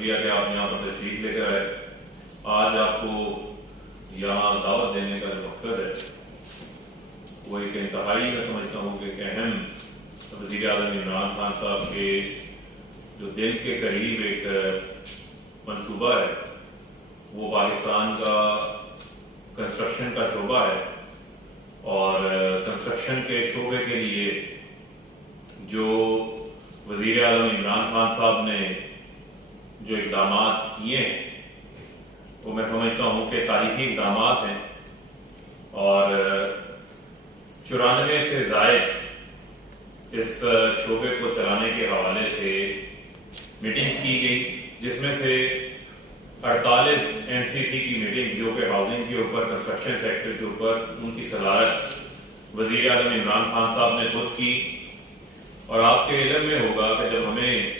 شکریہ کہ آپ یہاں پر تشریف لے کر آئے. آج آپ کو یہاں دعوت دینے کا جو مقصد ہے وہ ایک انتہائی میں سمجھتا ہوں کہ ایک اہم وزیر اعظم عمران خان صاحب کے جو دل کے قریب ایک منصوبہ ہے وہ پاکستان کا کنسٹرکشن کا شعبہ ہے. اور کنسٹرکشن کے شعبے کے لیے جو وزیر اعظم عمران خان صاحب نے جو اقدامات کیے ہیں وہ میں سمجھتا ہوں کہ تاریخی اقدامات ہیں. اور 94 سے زائد اس شعبے کو چلانے کے حوالے سے میٹنگز کی گئی, جس میں سے 48 MCC کی میٹنگ جو کہ ہاؤسنگ کے اوپر, کنسٹرکشن سیکٹر کے اوپر ان کی صدارت وزیر اعظم عمران خان صاحب نے خود کی. اور آپ کے علم میں ہوگا کہ جب ہمیں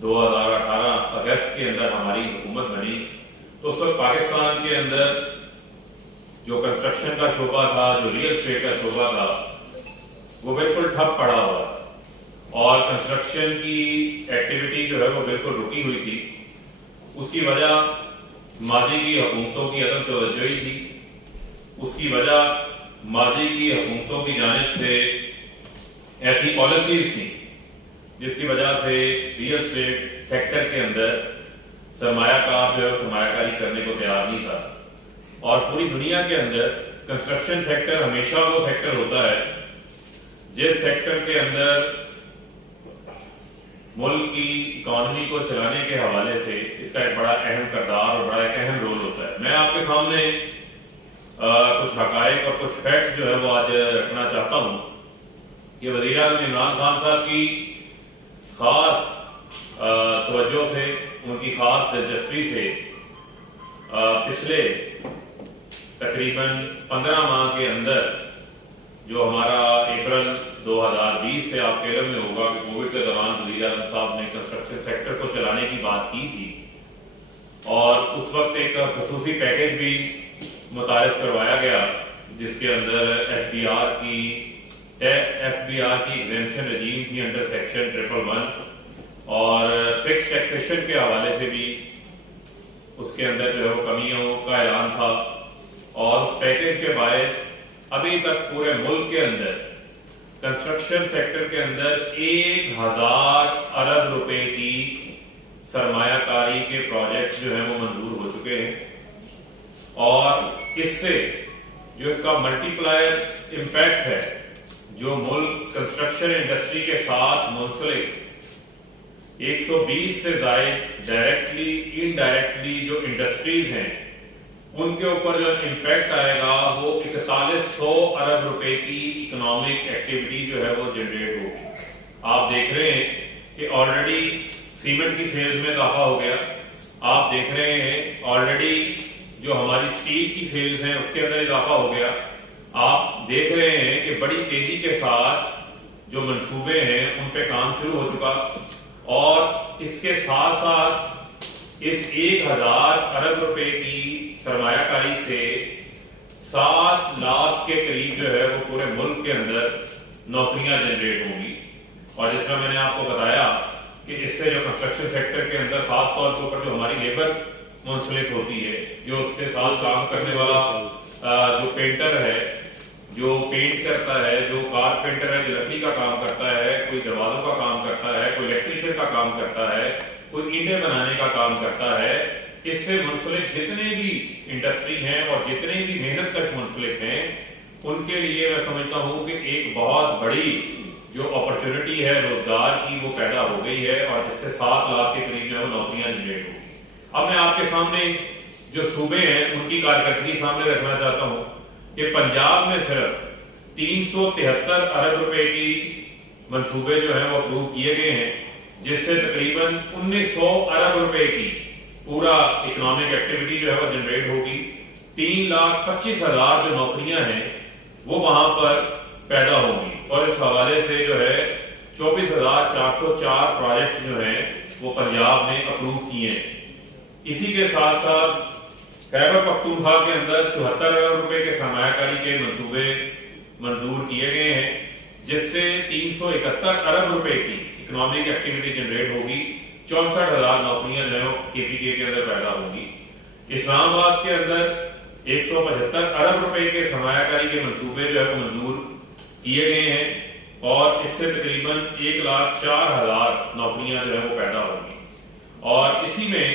2018 اگست کے اندر ہماری حکومت بنی تو اس وقت پاکستان کے اندر جو کنسٹرکشن کا شعبہ تھا, جو ریئل اسٹیٹ کا شعبہ تھا, وہ بالکل ٹھپ پڑا ہوا تھا اور کنسٹرکشن کی ایکٹیویٹی جو ہے وہ بالکل رکی ہوئی تھی. اس کی وجہ ماضی کی حکومتوں کی عدم توجہی تھی. اس کی وجہ ماضی کی حکومتوں کی جانب سے ایسی پالیسیز تھیں جس کی وجہ سے ریئل اسٹیٹ سیکٹر کے اندر سرمایہ کار جو ہے سرمایہ کاری کرنے کو تیار نہیں تھا. اور پوری دنیا کے اندر کنسٹرکشن سیکٹر ہمیشہ وہ سیکٹر ہوتا ہے جس سیکٹر کے اندر ملک کی اکانومی کو چلانے کے حوالے سے اس کا ایک بڑا اہم کردار اور بڑا ایک اہم رول ہوتا ہے. میں آپ کے سامنے کچھ حقائق اور کچھ فیکٹس جو ہے وہ آج رکھنا چاہتا ہوں. یہ وزیر اعظم عمران خان صاحب کی خاص توجہ سے, ان کی خاص دلچسپی سے پچھلے تقریباً 15 ماہ کے اندر جو ہمارا اپریل 2020 سے آپ کے علم میں ہوگا کہ کووڈ کے دوران وزیر اعظم صاحب نے کنسٹرکشن سیکٹر کو چلانے کی بات کی تھی اور اس وقت ایک خصوصی پیکیج بھی متعارف کروایا گیا جس کے اندر ایف بی آر کی ایگزیمپشن رجیم تھی انڈر سیکشن 111 اور فکس ٹیکسیشن کے حوالے سے بھی اس کے اندر جو ہے وہ کمیوں کا اعلان تھا. اور اس پیکیج کے باعث ابھی تک پورے ملک کے اندر کنسٹرکشن سیکٹر کے اندر 1000 ارب روپے کی سرمایہ کاری کے پروجیکٹس جو ہیں وہ منظور ہو چکے ہیں. اور اس سے جو اس کا ملٹی پلائر امپیکٹ ہے جو ملک کنسٹرکشن انڈسٹری کے ساتھ منسلک 120 سے زائد ڈائریکٹلی انڈائریکٹلی جو انڈسٹریز ہیں ان کے اوپر جو امپیکٹ آئے گا وہ 4100 ارب روپے کی اکنامک ایکٹیویٹی جو ہے وہ جنریٹ ہوگی. آپ دیکھ رہے ہیں کہ آلریڈی سیمنٹ کی سیلز میں اضافہ ہو گیا. آپ دیکھ رہے ہیں آلریڈی جو ہماری اسٹیل کی سیلز ہیں اس کے اندر اضافہ ہو گیا. آپ دیکھ رہے ہیں کہ بڑی تیزی کے ساتھ جو منصوبے ہیں ان پہ کام شروع ہو چکا. اور اس کے ساتھ ساتھ اس 1000 ارب روپے کی سرمایہ کاری سے 7 لاکھ کے قریب جو ہے وہ پورے ملک کے اندر نوکریاں جنریٹ ہوں گی. اور جس طرح میں نے آپ کو بتایا کہ اس سے جو کنسٹرکشن سیکٹر کے اندر خاص طور کے اوپر جو ہماری لیبر منسلک ہوتی ہے, جو اس کے ساتھ کام کرنے والا جو پینٹر ہے, جو پینٹ کرتا ہے, جو کارپینٹر ہے, جو لکڑی کا کام کرتا ہے, کوئی دروازوں کا کام کرتا ہے, کوئی الیکٹریشین کا کام کرتا ہے, کوئی اینٹیں بنانے کا کام کرتا ہے, اس سے منسلک جتنے بھی انڈسٹری ہیں اور جتنے بھی محنت کش منسلک ہیں ان کے لیے میں سمجھتا ہوں کہ ایک بہت بڑی جو اپرچونٹی ہے روزگار کی وہ پیدا ہو گئی ہے اور جس سے 7 لاکھ کے قریب جو ہے نوکریاں جنریٹ ہوگی. اب میں آپ کے سامنے جو صوبے ہیں ان کی کارکردگی سامنے رکھنا چاہتا ہوں کہ پنجاب میں صرف 373 ارب روپے کی منصوبے جو ہیں وہ اپروو کیے گئے ہیں جس سے تقریباً 1900 ارب روپے کی پورا اکنامک ایکٹیویٹی جو ہے وہ جنریٹ ہوگی. 3,25,000 جو نوکریاں ہیں وہ وہاں پر پیدا ہوں گی. اور اس حوالے سے جو ہے 24,404 پروجیکٹس جو ہیں وہ پنجاب نے اپروو کیے ہیں. اسی کے ساتھ ساتھ خیبر پختونخوا کے اندر 74 ارب روپے کے سرمایہ کاری کے منصوبے منظور کیے گئے ہیں جس سے 371 ارب روپے کی اکنامک ایکٹیویٹی جنریٹ ہوگی. 64,000 नौकरियां जो है KPK के अंदर पैदा होंगी। इस्लामाबाद के अंदर 175 अरब रुपए के सरमायाकारी के मंसूबे जो है वो मंजूर किए गए हैं और इससे तकरीबन 1,04,000 नौकरियां जो है वो पैदा होंगी। और इसी में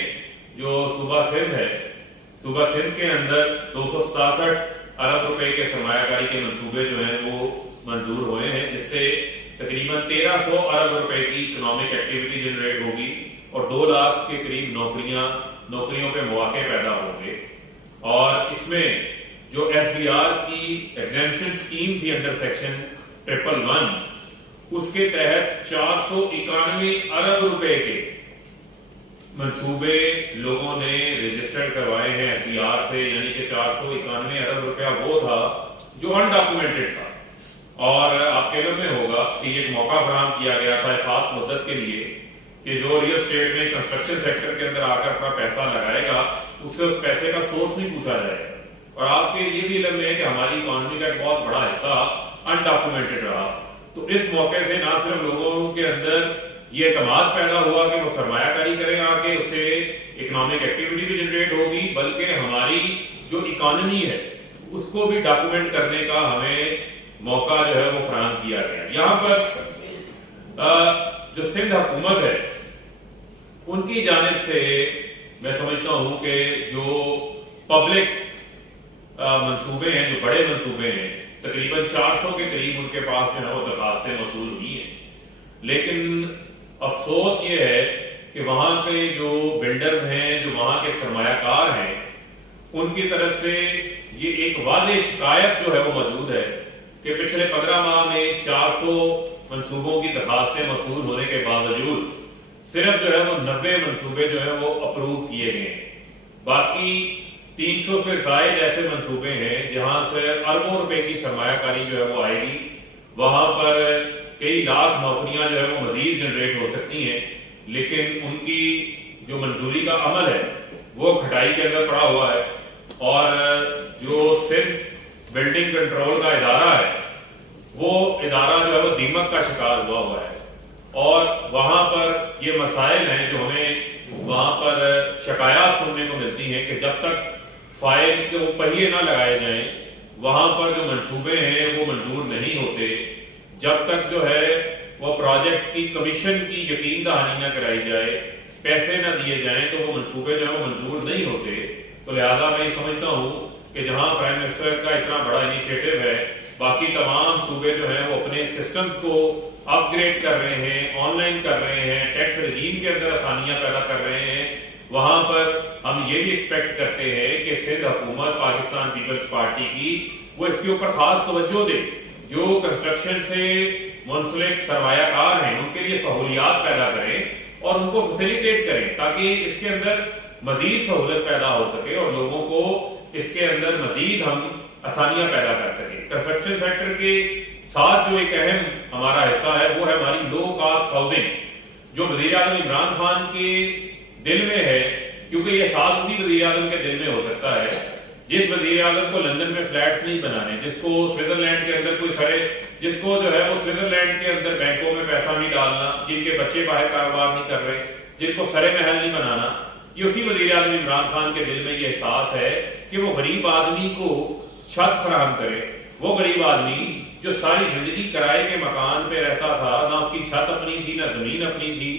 जो सूबा सिंध है, सूबा सिंध के अंदर 267 अरब रुपए के सरमायाकारी के मंसूबे जो हैं वो मंजूर हुए हैं, जिससे तकरीबन 1300 अरब रुपए की इकोनॉमिक एक्टिविटी जनरेट होगी और 2 लाख के करीब नौकरियों पे मौके पैदा होंगे। और इसमें जो FBR की एग्जेम्पशन स्कीम थी अंडर सेक्शन 111, उसके तहत 491 अरब रुपए के मंसूबे लोगों ने रजिस्टर्ड करवाए हैं FBR से, यानी कि 491 अरब रुपया वो था जो अनडॉक्यूमेंटेड था। और आपके इल्म में होगा कि एक मौका फराहम किया गया था खास मुद्दत के लिए कि जो रियल एस्टेट में कंस्ट्रक्शन सेक्टर के अंदर आकर अपना पैसा लगाएगा उससे उस पैसे का सोर्स नहीं पूछा जाएगा। और आपके ये भी इल्म में है कि हमारी इकोनॉमी का एक बहुत बड़ा हिस्सा अनडॉक्यूमेंटेड रहा। तो इस मौके से ना सिर्फ लोगों के अंदर ये एतमाद पैदा हुआ कि वो सरमायाकारी करें आके, उससे इकोनॉमिक एक्टिविटी भी जनरेट होगी, बल्कि हमारी जो इकोनॉमी है उसको भी डॉक्यूमेंट करने का हमें मौका जो है वो फराहम किया गया। यहाँ पर जो सिंध हुकूमत है उनकी जानिब से मैं समझता हूँ कि जो पब्लिक मंसूबे हैं, जो बड़े मंसूबे हैं, तकरीबन 400 के करीब उनके पास जो है वो दरखास्तें मौसूल हुई हैं। लेकिन अफसोस ये है कि वहाँ के जो बिल्डर्स हैं, जो वहाँ के सरमायाकार हैं, उनकी तरफ से ये एक वादे शिकायत जो है वो मौजूद है कि पिछले 15 माह में 400 मंसूबों की दरखास्तें मौसूल होने के बावजूद सिर्फ जो है वो 90 मंसूबे जो है वो अप्रूव किए गए हैं। बाकी 300 से ज़ायद ऐसे मंसूबे हैं जहाँ से अरबों रुपए की सरमायाकारी जो है वो आएगी। वहाँ पर कई लाख नौकरियां जो है वो मजीद जनरेट हो सकती हैं, लेकिन उनकी जो मंजूरी का अमल है वो खटाई के अंदर पड़ा हुआ है। और जो सिर्फ बिल्डिंग कंट्रोल का इदारा है वो इदारा जो है वो दीमक का शिकार हुआ है। और वहाँ पर ये मसाइल हैं जो हमें वहाँ पर शिकायत सुनने को मिलती हैं कि जब तक फाइल के वो पहिए ना लगाए जाएं, वहाँ पर जो मंसूबे हैं वो मंजूर नहीं होते। जब तक जो है वो प्रोजेक्ट की कमीशन की यकीन दहानी ना कराई जाए, पैसे ना दिए जाएं, तो वो मंसूबे जो है वो मंजूर नहीं होते। तो लिहाजा मैं समझता हूँ कि जहाँ प्राइम मिनिस्टर का इतना बड़ा इनिशिएटिव है, बाकी तमाम सूबे जो हैं वो अपने सिस्टम्स को अपग्रेड कर रहे हैं, ऑनलाइन कर रहे हैं, टैक्स रजीम के अंदर आसानियां पैदा कर रहे हैं, वहां पर हम ये भी एक्सपेक्ट करते हैं कि सिंध हुकूमत पाकिस्तान पीपल्स पार्टी की वो इसके ऊपर खास तवज्जो दे। जो कंस्ट्रक्शन से मुंसलिक सरमायाकार हैं उनके लिए सहूलियात पैदा करें और उनको फैसिलिटेट करें ताकि इसके अंदर मजीद सहूलत पैदा हो सके और लोगों को इसके अंदर मजीद हम आसानियां पैदा कर सके। कंस्ट्रक्शन सेक्टर के साथ जो एक अहम हमारा हिस्सा है वो है हमारी लो कास्ट हाउसिंग, जो वजीर आज़म इमरान खान के दिल में है, क्योंकि ये साथ भी वजीर आज़म के दिल में हो सकता है। जिस वजीर आज़म को लंदन में फ्लैट्स नहीं बनाने, जिसको स्विट्जरलैंड के अंदर जिसको जो है वो स्विट्जरलैंड के अंदर बैंकों में पैसा नहीं डालना, जिनके बच्चे बाहर कारोबार नहीं कर रहे, जिनको सरे महल नहीं बनाना, ये उसी वजीर आज़म इमरान खान के दिल में ये एहसास है कि वो गरीब आदमी को छत फराहम करे। वो गरीब आदमी जो सारी जिंदगी किराए के मकान पे रहता था, ना उसकी छत अपनी थी, ना जमीन अपनी थी,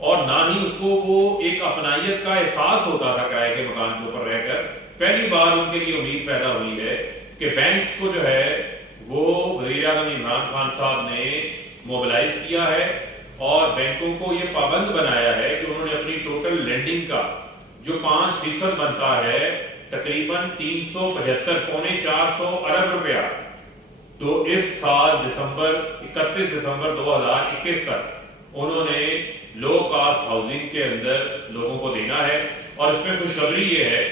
और ना ही उसको वो एक अपनाइयत का एहसास होता था किराए के मकान के ऊपर रहकर। पहली बार उनके लिए उम्मीद पैदा हुई है कि बैंक्स को जो है वो वज़ीर आज़म इमरान खान साहब ने मोबिलाइज किया है और बैंकों को ये पाबंद बनाया है कि उन्होंने अपनी टोटल लेंडिंग का जो 5% बनता है, तकरीबन 375 पौने 400 अरब रुपया, तो इस साल 31 दिसंबर 2021 तक उन्होंने लो कास्ट हाउसिंग के अंदर लोगों को देना है। और इसमें खुशखबरी ये है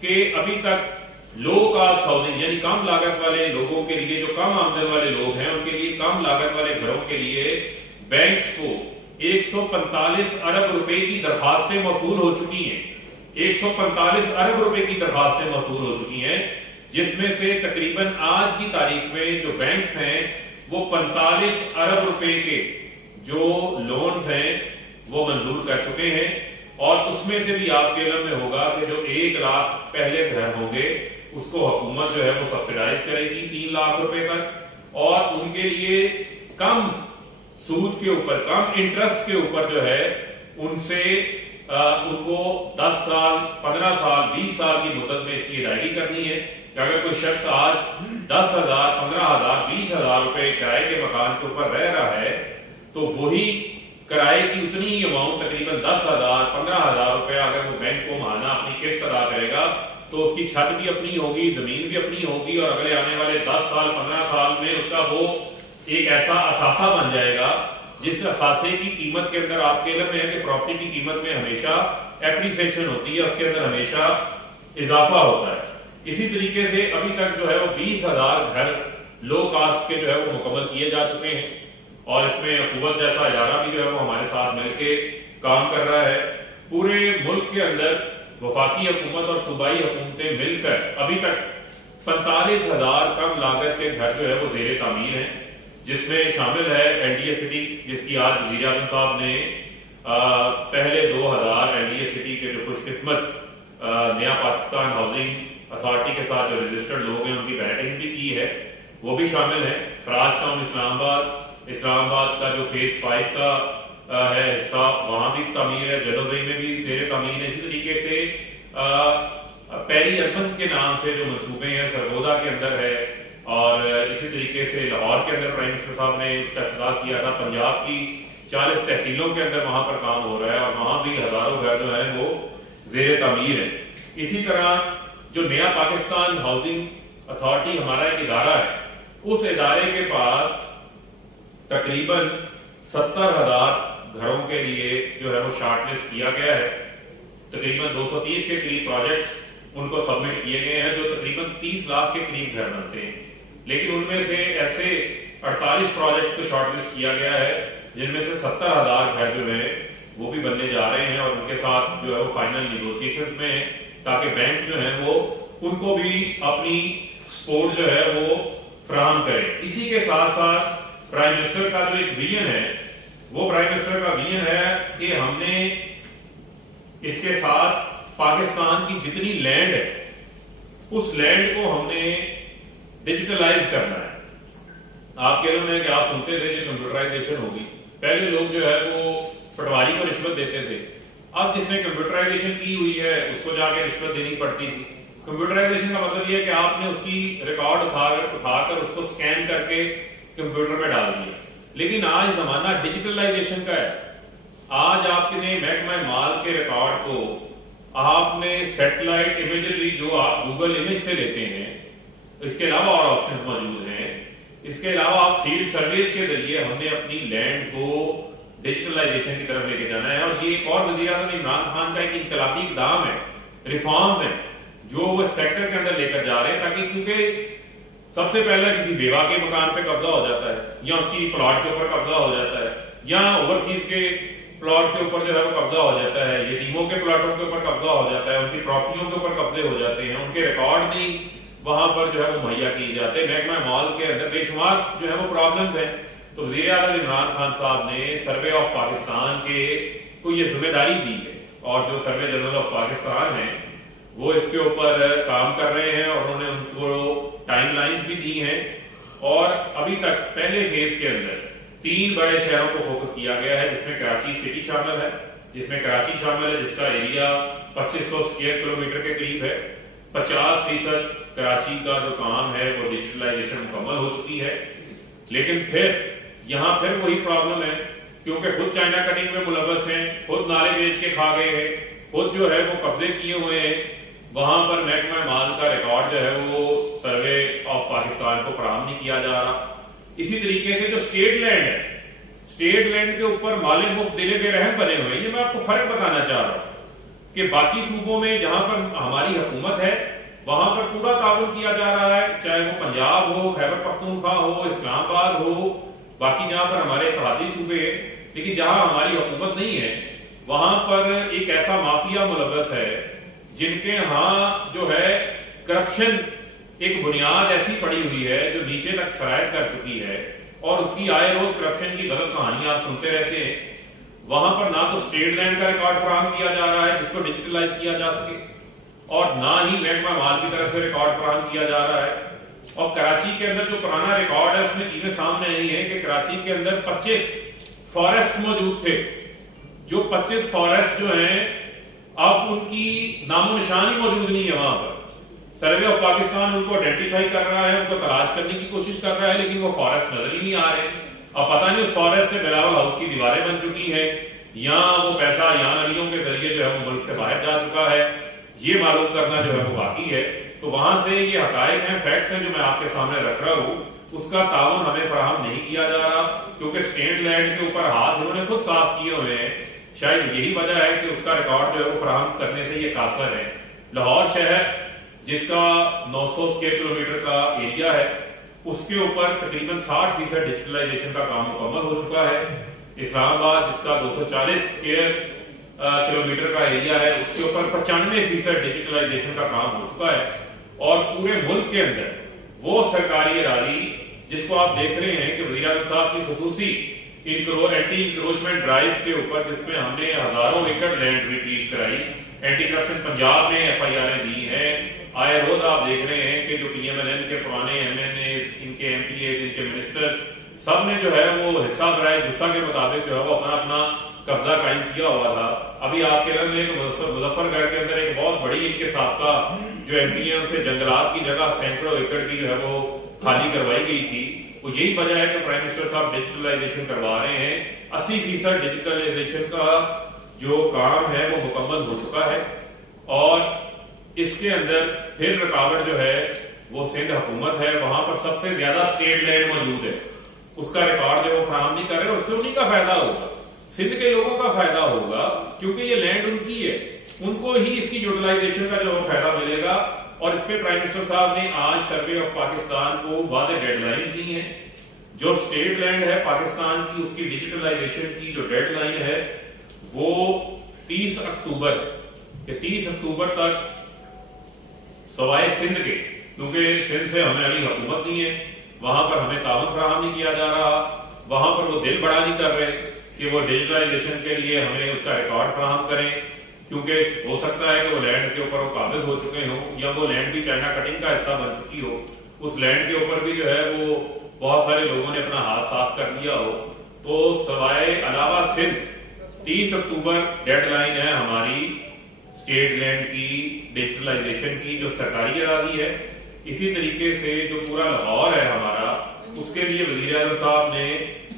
कि अभी तक लो कास्ट हाउसिंग यानी कम लागत वाले लोगों के लिए, जो कम आमदन वाले लोग हैं उनके लिए, कम लागत वाले घरों के लिए बैंक्स को 145 अरब रुपए की दरखास्तें मौसूल हो चुकी हैं। 145 अरब रुपए की दरखास्तें मौसूल हो चुकी हैं, जिसमें से तकरीबन आज की तारीख में जो बैंक्स हैं वो 45 अरब रुपए के जो लोन्स हैं وہ منظور کر چکے ہیں، اور اس میں سے بھی آپ کے علم میں ہوگا کہ جو 1 لاکھ پہلے گھر ہوں گے اس کو حکومت جو ہے وہ سبسیڈائز کرے گی 3 لاکھ روپے تک، اور ان کے لیے کم سود کے اوپر، کم انٹرسٹ کے اوپر جو ہے ان سے ان کو 10 سال 15 سال 20 سال کی مدت میں اس کی ادائیگی کرنی ہے کہ اگر کوئی شخص آج 10,000 15,000 20,000 روپے کرائے کے مکان کے اوپر رہ رہا ہے تو وہی کرائے کی اتنی ہی اماؤنٹ تقریباً 10,000 15,000 روپے اگر وہ بینک کو ماہانہ اپنی قسط ادا کرے گا تو اس کی چھت بھی اپنی ہوگی، زمین بھی اپنی ہوگی، اور اگلے آنے والے 10 سال 15 سال میں اس کا وہ ایک ایسا اثاثہ بن جائے گا جس اثاثے کی قیمت کے اندر آپ کے علم ہے کہ پراپرٹی کی قیمت میں ہمیشہ اپریسیشن ہوتی ہے، اس کے اندر ہمیشہ اضافہ ہوتا ہے۔ اسی طریقے سے ابھی تک جو ہے وہ 20,000 گھر لو کاسٹ کے جو ہے وہ مکمل کیے جا چکے ہیں، اور اس میں حکومت جیسا ادارہ بھی جو ہے وہ ہمارے ساتھ مل کے کام کر رہا ہے۔ پورے ملک کے اندر وفاقی حکومت اور صوبائی حکومتیں مل کر ابھی تک 45,000 کم لاگت کے گھر جو ہے وہ زیر تعمیر ہیں، جس میں شامل ہے ایل ڈی اے سٹی، جس کی آج وزیر اعظم صاحب نے پہلے 2000 ایل ڈی اے سٹی کے جو خوش قسمت نیا پاکستان ہاؤسنگ اتھارٹی کے ساتھ جو رجسٹرڈ لوگ ہیں ان کی ویٹنگ بھی کی ہے، وہ بھی شامل ہے۔ فراز ٹاؤن اسلام آباد کا جو فیز 5 کا ہے حصہ، وہاں بھی تعمیر ہے، جدوزئی میں بھی زیر تعمیر ہے۔ اسی طریقے سے پیری اربن کے نام سے جو منصوبے ہیں سرگودا کے اندر ہے، اور اسی طریقے سے لاہور کے اندر پرائم منسٹر صاحب نے اس کا افتتاح کیا تھا۔ پنجاب کی 40 تحصیلوں کے اندر وہاں پر کام ہو رہا ہے، اور وہاں بھی ہزاروں گھر جو ہیں وہ زیر تعمیر ہیں۔ اسی طرح جو نیا پاکستان ہاؤسنگ اتھارٹی ہمارا ایک ادارہ ہے، اس ادارے کے پاس تقریباً 70,000 گھروں کے لیے جو ہے وہ شارٹ لسٹ کیا گیا ہے۔ تقریباً 230 کے قریب پروجیکٹس ان کو سبمٹ کیے گئے ہیں، جو تقریباً 30 لاکھ کے قریب گھر بنتے ہیں، لیکن ان میں سے ایسے 48 پروجیکٹس کو شارٹ لسٹ کیا گیا ہے جن میں سے 70,000 گھر جو ہیں وہ بھی بننے جا رہے ہیں، اور ان کے ساتھ جو ہے وہ فائنل نیگوسیشنز میں ہیں تاکہ بینکس جو ہیں وہ ان کو بھی اپنی سپورٹ جو ہے وہ فراہم کریں۔ اسی کے ساتھ ساتھ پرائم منسٹر کا جو ایک ویژن ہے، وہ پرائم منسٹر کا ویژن ہے کہ ہم نے اس کے ساتھ پاکستان کی جتنی لینڈ ہے اس لینڈ کو ہم نے ڈیجیٹلائز کرنا ہے۔ آپ کے علم ہے کہ آپ سنتے تھے کہ کمپیوٹرائزیشن ہوگی، پہلے لوگ جو ہے وہ پٹواری کو رشوت دیتے تھے، اب جس نے کمپیوٹرائزیشن کی ہوئی ہے اس کو جا کے رشوت دینی پڑتی تھی۔ کمپیوٹرائزیشن کا مطلب یہ ہے کہ آپ نے اس کی ریکارڈ اٹھا کر اس کو سکین کر کے کمپیوٹر میں ڈال دیا، لیکن آج زمانہ ڈیجیٹلائزیشن کا ہے۔ آج آپ نے محکمہ مال کے ریکارڈ کو آپ نے سیٹلائٹ امیجری جو آپ گوگل امیج سے لیتے ہیں، اس کے علاوہ اور آپشنز موجود ہیں، اس کے علاوہ آپ فیلڈ سرویز کے ذریعے ہم نے اپنی لینڈ کو ڈیجیٹلائزیشن کی طرف لے کے جانا ہے، اور یہ ایک اور وزیر اعظم عمران خان کا ایک انقلابی اقدام ہے، ریفارمز ہیں جو وہ سیکٹر کے اندر لے کر جا رہے ہیں، تاکہ کیونکہ سب سے پہلے کسی بیوہ کے مکان پہ قبضہ ہو جاتا ہے، یا اس کی پلاٹ کے اوپر قبضہ ہو جاتا ہے، یا اوورسیز کے پلاٹ کے اوپر جو ہے وہ قبضہ ہو جاتا ہے، یتیموں کے پلاٹوں کے اوپر قبضہ ہو جاتا ہے، ان کی پراپرٹیوں کے اوپر قبضے ہو جاتے ہیں، ان کے ریکارڈ نہیں وہاں پر جو ہے وہ مہیا کیے جاتے ہیں۔ محکمہ مال کے اندر بے شمار جو ہے وہ پرابلمز ہیں، تو وزیر اعظم عمران خان صاحب نے سروے آف پاکستان کے کو یہ ذمہ داری دی ہے، اور جو سروے جنرل آف پاکستان ہیں وہ اس کے اوپر کام کر رہے ہیں، اور انہوں نے ان کو ٹائم لائنز بھی دی ہیں، اور ابھی تک پہلے فیز کے اندر 3 بڑے شہروں کو فوکس کیا گیا ہے، جس میں کراچی سٹی شامل ہے، جس کا ایریا 2500 اسکوائر کلومیٹر کے قریب ہے۔ 50% کراچی کا جو کام ہے وہ ڈیجیٹلائزیشن مکمل ہو چکی ہے، لیکن یہاں پھر وہی پرابلم ہے، کیونکہ خود چائنا کٹنگ میں ملوث ہیں، خود نالے بیچ کے کھا گئے ہیں، خود جو ہے وہ قبضے کیے ہوئے ہیں، وہاں پر محکمہ مال کا ریکارڈ جو ہے وہ سروے آف پاکستان کو فراہم نہیں کیا جا رہا۔ اسی طریقے سے جو اسٹیٹ لینڈ ہے، اسٹیٹ لینڈ کے اوپر مالے مفت دینے کے رحم بنے ہوئے ہیں۔ یہ میں آپ کو فرق بتانا چاہ رہا ہوں کہ باقی صوبوں میں جہاں پر ہماری حکومت ہے وہاں پر پورا تعاون کیا جا رہا ہے، چاہے وہ پنجاب ہو، خیبر پختونخوا ہو، اسلام آباد ہو، باقی جہاں پر ہمارے اتحادی صوبے ہیں، لیکن جہاں ہماری حکومت نہیں ہے وہاں پر ایک ایسا مافیا ملوث ہے جن کے ہاں جو ہے کرپشن ایک بنیاد ایسی پڑی ہوئی ہے جو نیچے تک سرایت کر چکی ہے، اور اس کی آئے روز کرپشن کی غلط کہانی آپ سنتے رہتے ہیں۔ वहां पर ना तो स्टेट लैंड का रिकॉर्ड फराहम किया जा रहा है जिसको डिजिटलाइज किया जा सके, और ना ही महकमा माल की तरफ से रिकॉर्ड फराहम किया जा रहा है। और कराची के अंदर जो पुराना रिकॉर्ड है उसमें चीजें सामने आई हैं कि कराची के अंदर 25 फॉरेस्ट मौजूद थे, जो 25 फॉरेस्ट जो हैं अब उनकी नामो निशान ही मौजूद नहीं है। वहां पर सर्वे ऑफ पाकिस्तान उनको आइडेंटिफाई कर रहा है, उनको तलाश करने की कोशिश कर रहा है, लेकिन वो फॉरेस्ट नजर ही नहीं आ रहे। अब पता नहीं उस फॉरेस्ट से बिलावल हाउस की दीवारें बन चुकी हैं या वो पैसा या नलियों के जरिए जो है वो मुल्क से बाहर जा चुका है, ये मालूम करना जो है वो बाकी है। तो वहां से ये हकायक हैं, फैक्ट्स हैं जो मैं आपके सामने रख रहा हूँ, उसका ताउन हमें फराहम नहीं किया जा रहा, क्योंकि स्टेट लैंड के ऊपर हाथ इन्होंने खुद साफ किए हुए हैं। शायद यही वजह है कि उसका रिकॉर्ड जो है वो फराहम करने से ये कासर है। लाहौर शहर जिसका 900 स्क्वायर किलोमीटर का एरिया है, उसके ऊपर तकरीबन 60% डिजिटलाइजेशन का काम मुकम्मल हो चुका है। इस्लामाबाद जिसका 240 स्क्वायर किलोमीटर का एरिया है, उसके ऊपर 95% डिजिटलाइजेशन का काम हो चुका है। और पूरे मुल्क के अंदर वो सरकारी अराजी जिसको आप देख रहे हैं कि वज़ीर आज़म साहब की खुसूसी एंटी इंक्रोचमेंट ड्राइव के ऊपर, जिसमें हमने हजारों एकड़ लैंड रिट्रीव कराई, एंटी करप्शन पंजाब में FIR दी हैं। आए रोज आप देख रहे हैं कि जो PMLN के पुराने MNA, इनके MPAs, इनके मिनिस्टर्स, सब ने जो है वो हिस्सा बराए जुस्सा के मुताबिक जो है वो अपना अपना कब्जा कायम किया हुआ था। अभी आपके में मुजफ्फरगढ़ के अंदर एक बहुत बड़ी इनके साबका जो MP है उनसे जंगलात की जगह सैकड़ों एकड़ की जो है वो खाली करवाई गई थी। वो यही वजह है कि प्राइम मिनिस्टर साहब डिजिटलाइजेशन करवा रहे हैं। 80% डिजिटलाइजेशन का जो काम है वो मुकम्मल हो चुका है, और इसके अंदर फिर रुकावट जो है वो सिंध हुकूमत है। वहां पर सबसे ज्यादा स्टेट लैंड मौजूद है, उसका रिकॉर्ड जो वो फराहम नहीं कर रहे, उससे उन्हीं का फायदा होगा, सिंध के लोगों का फायदा होगा, क्योंकि ये लैंड उनकी है, उनको ही इसकी यूटिलाइजेशन का जो फायदा मिलेगा। और इस पे प्राइम मिनिस्टर साहब ने आज सर्वे ऑफ पाकिस्तान को वादे डेडलाइंस दी हैं। जो स्टेट लैंड है पाकिस्तान की, उसकी डिजिटलाइजेशन की जो डेडलाइन है वो 30 अक्टूबर के 30 अक्टूबर तक सवाए सिंध के, क्योंकि सिंध से हमें अभी हुकूमत नहीं है, वहां पर हमें ताउन फराहम नहीं किया जा रहा, वहां पर वो दिल बड़ा नहीं कर रहे कि वो डिजिटलाइजेशन के लिए हमें उसका रिकॉर्ड फराहम करें, क्योंकि हो सकता है कि वो लैंड के ऊपर वो काबिज हो चुके हों या वो लैंड भी चाइना कटिंग का हिस्सा बन चुकी हो, उस लैंड के ऊपर भी जो है वो बहुत सारे लोगों ने अपना हाथ साफ कर दिया हो। तो सवाए अलावा सिंध 30 अक्टूबर डेडलाइन है हमारी स्टेट लैंड की डिजिटलाइजेशन की, जो सरकारी अराजी है। इसी तरीके से जो पूरा लाहौर है हमारा, उसके लिए वज़ीर आज़म साहब ने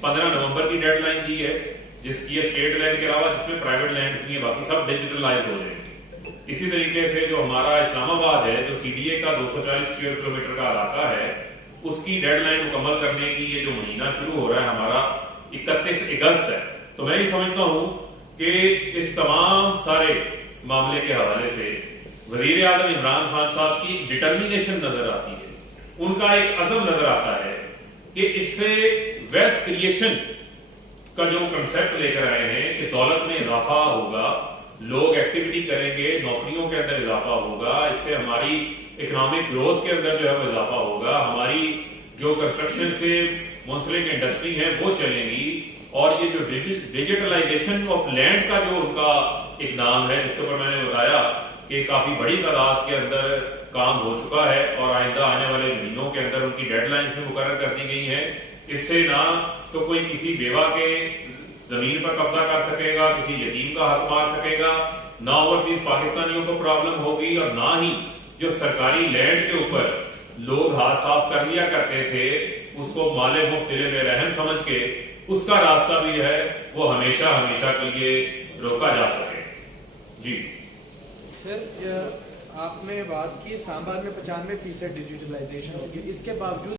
15 नवंबर की डेडलाइन दी है, जिसकी स्टेट लैंड के अलावा जिसमें प्राइवेट लैंड नहीं है, बाकी सब डिजिटलाइज हो जाएंगे। इसी तरीके से जो हमारा इस्लामाबाद है, जो CDA का 240 स्क्वायर किलोमीटर का इलाका है, उसकी डेडलाइन मुकम्मल करने की ये जो महीना शुरू हो रहा है हमारा 31 अगस्त है। तो मैं ये समझता हूँ कि इस तमाम सारे मामले के हवाले से वज़ीर आज़म इमरान खान साहब की डिटर्मिनेशन नजर आती है, उनका एक अज़म नजर आता है कि इससे वेल्थ क्रिएशन का जो कंसेप्ट लेकर आए हैं कि दौलत में इजाफा होगा, लोग एक्टिविटी करेंगे, नौकरियों के अंदर इजाफा होगा, इससे हमारी इकोनॉमिक ग्रोथ के अंदर जो है वो इजाफा होगा, हमारी जो कंस्ट्रक्शन से मुंसलिक इंडस्ट्री है वो चलेंगी, और ये जो डिजिटलाइजेशन ऑफ लैंड का जो उनका एक नाम है, जिसके ऊपर मैंने बताया कि काफी बड़ी तादाद के अंदर काम हो चुका है और आइंदा आने वाले महीनों के अंदर उनकी डेडलाइंस भी मुकर्रर कर दी गई है। इससे ना तो कोई किसी बेवा के जमीन पर कब्जा कर सकेगा, किसी यतीम का हक मार सकेगा, ना ओवरसीज पाकिस्तानियों को प्रॉब्लम होगी, और ना ही जो सरकारी लैंड के ऊपर लोग हाथ साफ कर लिया करते थे उसको माले मुफ्त दिले में रहम समझ के उसका रास्ता भी है वो हमेशा हमेशा के लिए रोका जा सके। जी सर, आपने बात की इस्लामाबाद में 95% डिजिटलाइजेशन होगी, इसके बावजूद